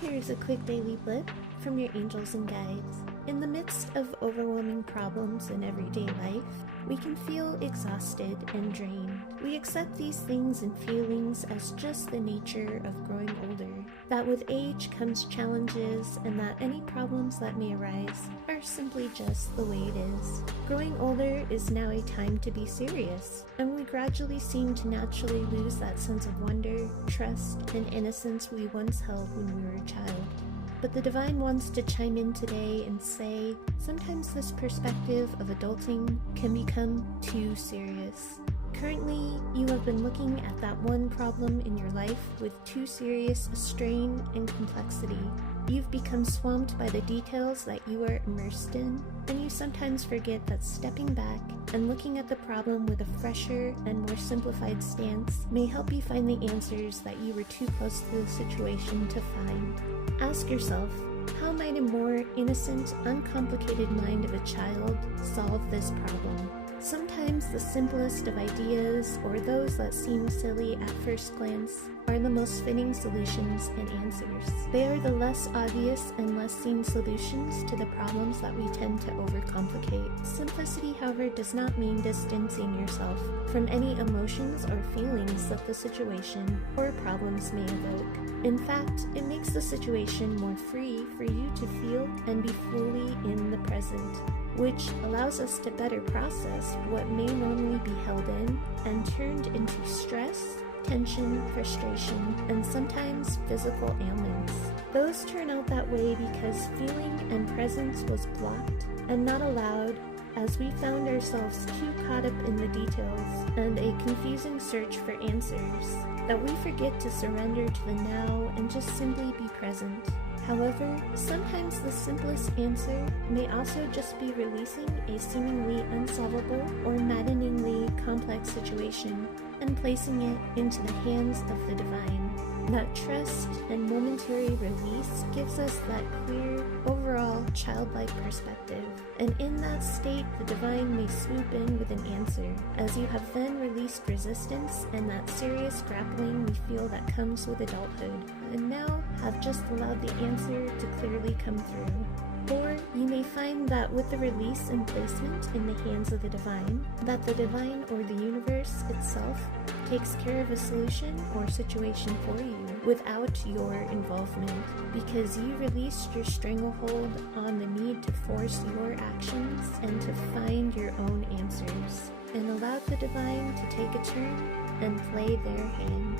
Here's a quick daily blip from your angels and guides. In the midst of overwhelming problems in everyday life, we can feel exhausted and drained. We accept these things and feelings as just the nature of growing older, that with age comes challenges and that any problems that may arise are simply just the way it is. Growing older is now a time to be serious, and we gradually seem to naturally lose that sense of wonder, trust, and innocence we once held when we were a child. But the Divine wants to chime in today and say, sometimes this perspective of adulting can become too serious. Currently, you have been looking at that one problem in your life with too serious a strain and complexity. You've become swamped by the details that you are immersed in, and you sometimes forget that stepping back and looking at the problem with a fresher and more simplified stance may help you find the answers that you were too close to the situation to find. Ask yourself, how might a more innocent, uncomplicated mind of a child solve this problem? Sometimes the simplest of ideas, or those that seem silly at first glance, are the most fitting solutions and answers. They are the less obvious and less seen solutions to the problems that we tend to overcomplicate. Simplicity, however, does not mean distancing yourself from any emotions or feelings that the situation or problems may evoke. In fact, it makes the situation more free for you to feel and be fully in the present, which allows us to better process what may normally be held in and turned into stress, tension, frustration, and sometimes physical ailments. Those turn out that way because feeling and presence was blocked and not allowed, as we found ourselves too caught up in the details and a confusing search for answers, that we forget to surrender to the now and just simply be present. However, sometimes the simplest answer may also just be releasing a seemingly unsolvable or maddeningly complex situation and placing it into the hands of the Divine. That trust and momentary release gives us that clear, overall, childlike perspective. And in that state, the Divine may swoop in with an answer, as you have then released resistance and that serious grappling we feel that comes with adulthood, and now have just allowed the answer to clearly come through. Or you may find that with the release and placement in the hands of the Divine, that the Divine or the universe itself takes care of a solution or situation for you without your involvement, because you released your stranglehold on the need to force your actions and to find your own answers, and allowed the Divine to take a turn and play their hand.